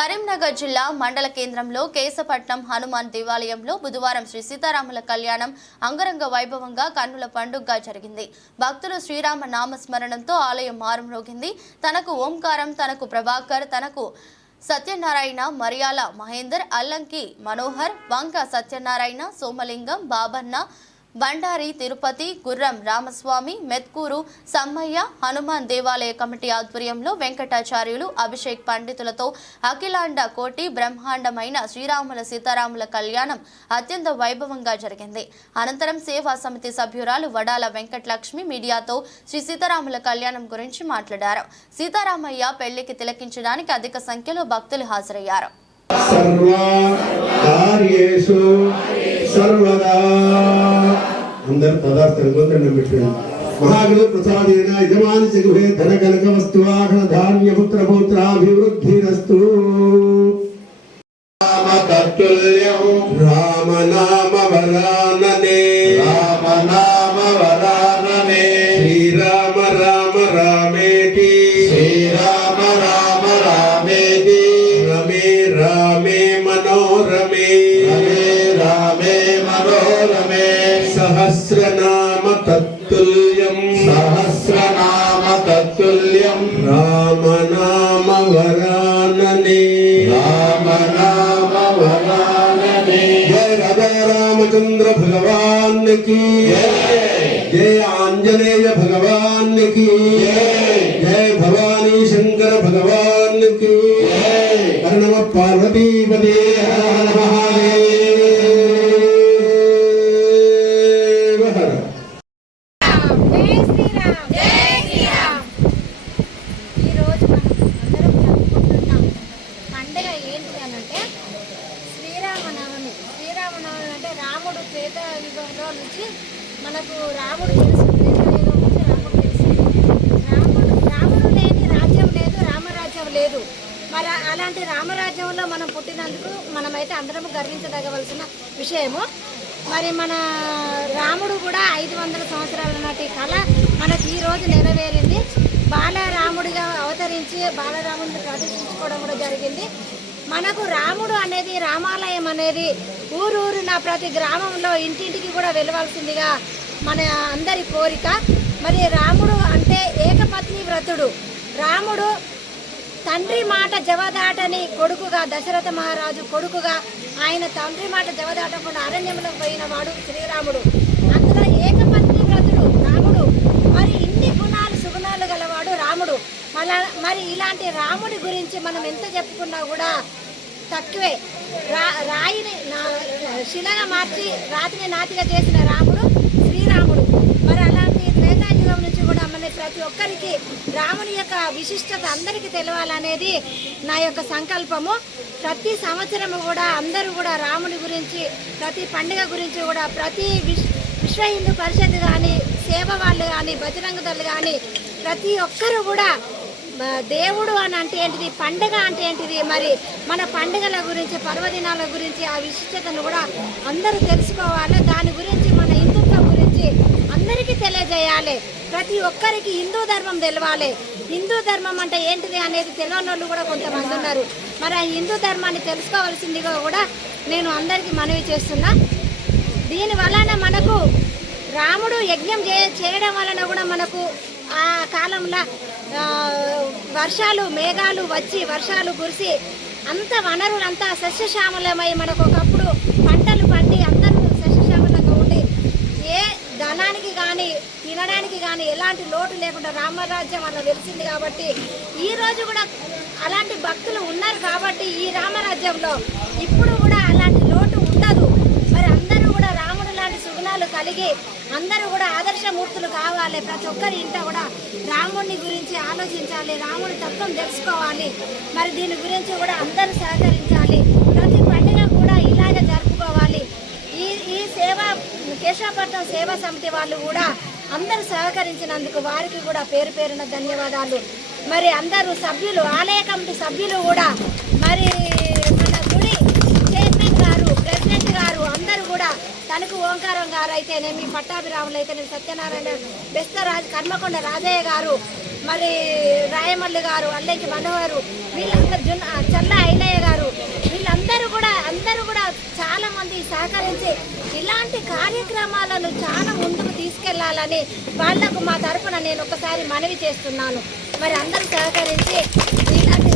కరీంనగర్ జిల్లా మండల కేంద్రంలో కేశపట్నం హనుమాన్ దేవాలయంలో బుధవారం శ్రీ సీతారాముల కళ్యాణం అంగరంగ వైభవంగా కన్నుల పండుగగా జరిగింది. భక్తులు శ్రీరామ నామస్మరణంతో ఆలయం మారుమ్రోగింది తనకు ఓంకారం తనకు ప్రభాకర్ తనకు సత్యనారాయణ మరియాల మహేందర్ అల్లంకి మనోహర్ వంక సత్యనారాయణ సోమలింగం బాబన్న బండారి తిరుపతి గుర్రం రామస్వామి మెత్కూరు సమ్మయ్య హనుమాన్ దేవాలయ కమిటీ ఆధ్వర్యంలో వెంకటాచార్యులు అభిషేక్ పండితులతో అఖిలాండ కోటి బ్రహ్మాండమైన శ్రీరాముల సీతారాముల కళ్యాణం అత్యంత వైభవంగా జరిగింది. అనంతరం సేవా సమితి సభ్యురాలు వడాల వెంకటలక్ష్మి మీడియాతో శ్రీ సీతారాముల కళ్యాణం గురించి మాట్లాడారు. సీతారామయ్య పెళ్ళికి తిలకించడానికి అధిక సంఖ్యలో భక్తులు హాజరయ్యారు. సర్వదా అందరు పదార్థాలు పెట్టండి. మహాగురు ప్రసాదేన యజమాని జగుహే ధన కనక వస్తువాహన ధాన్య పుత్ర పౌత్రాభివృద్ధిరస్తు. రామతత్తుల్యం. రామనామ వరాననే రామనామ వరాననే శ్రీరామ రామ రామేతి. సహస్రనామ తత్తుల్యం సహస్రనామ తత్తుల్యం రామనామ వరాననే రామనామ వరాననే జయ రాధా రామచంద్ర భగవాన్కి జయ ఆంజనేయ భగవాన్కి జయ భవానీ శంకర భగవాన్కి నమ పార్వతీపదే నమ త్రేతాయుగం నుంచి రాముడు తెలుసు రాముడు రాముడు లేని రాజ్యం లేదు రామరాజ్యం లేదు మరి అలాంటి రామరాజ్యంలో మనం పుట్టినందుకు మనమైతే అందరం గర్వించదగవలసిన విషయము మరి మన రాముడు కూడా ఐదు వందల సంవత్సరాల నాటి కళ మనకి ఈరోజు నెరవేరింది. బాలరాముడిగా అవతరించి బాలరాముడిని ప్రదర్శించుకోవడం కూడా జరిగింది. మనకు రాముడు అనేది రామాలయం అనేది ఊరూరున ప్రతి గ్రామంలో ఇంటింటికి కూడా వెళ్ళవలసిందిగా మన అందరి కోరిక. మరి రాముడు అంటే ఏకపత్ని వ్రతుడు. రాముడు తండ్రి మాట జవదాటని కొడుకుగా దశరథ మహారాజు కొడుకుగా ఆయన తండ్రి మాట జవదాటకుండా అరణ్యంలో పోయిన వాడు శ్రీరాముడు. అందులో ఏకపత్ని వ్రతుడు రాముడు. మరి ఇన్ని గుణాలు సుగుణాలు గలవాడు రాముడు. మళ్ళా మరి ఇలాంటి రాముడి గురించి మనం ఎంత చెప్పుకున్నా కూడా తక్కువే. రా రాయిని నా- శిలగా మార్చి రాతిని నాతిగా చేసిన రాముడు శ్రీరాముడు మరి అలాంటి త్రేతాయుగం నుంచి కూడా మన ప్రతి ఒక్కరికి రాముని యొక్క విశిష్టత అందరికీ తెలవాలనేది నా యొక్క సంకల్పము. ప్రతి సంవత్సరము కూడా అందరూ కూడా రాముని గురించి ప్రతి పండుగ గురించి కూడా ప్రతి విశ్వ విశ్వ హిందూ పరిషత్ కానీ సేవ వాళ్ళు కానీ బజరంగ దళ్ళు కానీ ప్రతి ఒక్కరు కూడా దేవుడు అని అంటే ఏంటిది? పండుగ అంటే ఏంటిది? మరి మన పండుగల గురించి పర్వదినాల గురించి ఆ విశిష్టతను కూడా అందరూ తెలుసుకోవాలి. దాని గురించి మన హిందుత్వం గురించి అందరికీ తెలియజేయాలి. ప్రతి ఒక్కరికి హిందూ ధర్మం తెలవాలి. హిందూ ధర్మం అంటే ఏంటిది అనేది తెలియని వాళ్ళు కూడా కొంతమంది ఉన్నారు. మరి ఆ హిందూ ధర్మాన్ని తెలుసుకోవాల్సిందిగా కూడా నేను అందరికీ మనవి చేస్తున్నా. దీని వలన మనకు రాముడు యజ్ఞం చే చేయడం వలన కూడా మనకు ఆ కాలంలో వర్షాలు మేఘాలు వచ్చి వర్షాలు కురిసి అంత వనరులంతా సస్యశ్యామలమై మనకు ఒకప్పుడు కానీ ఎలాంటి లోటు లేకుండా రామరాజ్యం అన్న తెలిసింది కాబట్టి ఈ రోజు కూడా అలాంటి భక్తులు ఉన్నారు కాబట్టి ఈ రామరాజ్యంలో ఇప్పుడు కూడా అలాంటి లోటు ఉండదు. మరి అందరూ కూడా రాముడు లాంటి సుగుణాలు కలిగి అందరూ కూడా ఆదర్శమూర్తులు కావాలి. ప్రతి ఒక్కరి ఇంట కూడా రాముడిని గురించి ఆలోచించాలి రాముడి తత్వం తెలుసుకోవాలి. మరి దీని గురించి కూడా అందరూ సహకరించాలి. ప్రతి పండుగ కూడా ఇలాగే జరుపుకోవాలి. ఈ ఈ సేవ కేశవపట్నం సేవా సమితి వాళ్ళు కూడా అందరూ సహకరించినందుకు వారికి కూడా పేరు పేరున ధన్యవాదాలు. మరి అందరూ సభ్యులు ఆలయ కమిటీ సభ్యులు కూడా మరి మన గుడి చైర్మన్ గారు ప్రెసిడెంట్ గారు అందరూ కూడా తనకు ఓంకారం గారు అయితేనేమి పట్టాభిరాములు అయితేనేమి సత్యనారాయణ బెస్తరాజు కర్మకొండ రాజయ్య గారు మరి రాయమల్లి గారు అల్లెకి మనోహరు వీళ్ళందరూ జున్ చల్ల అందరూ కూడా అందరూ కూడా చాలా మంది సహకరించి ఇలాంటి కార్యక్రమాలను చాలా ముందుకు తీసుకెళ్ళాలని వాళ్ళకు మా తరఫున నేను ఒకసారి మనవి చేస్తున్నాను. మరి అందరూ సహకరించి ఇలాంటి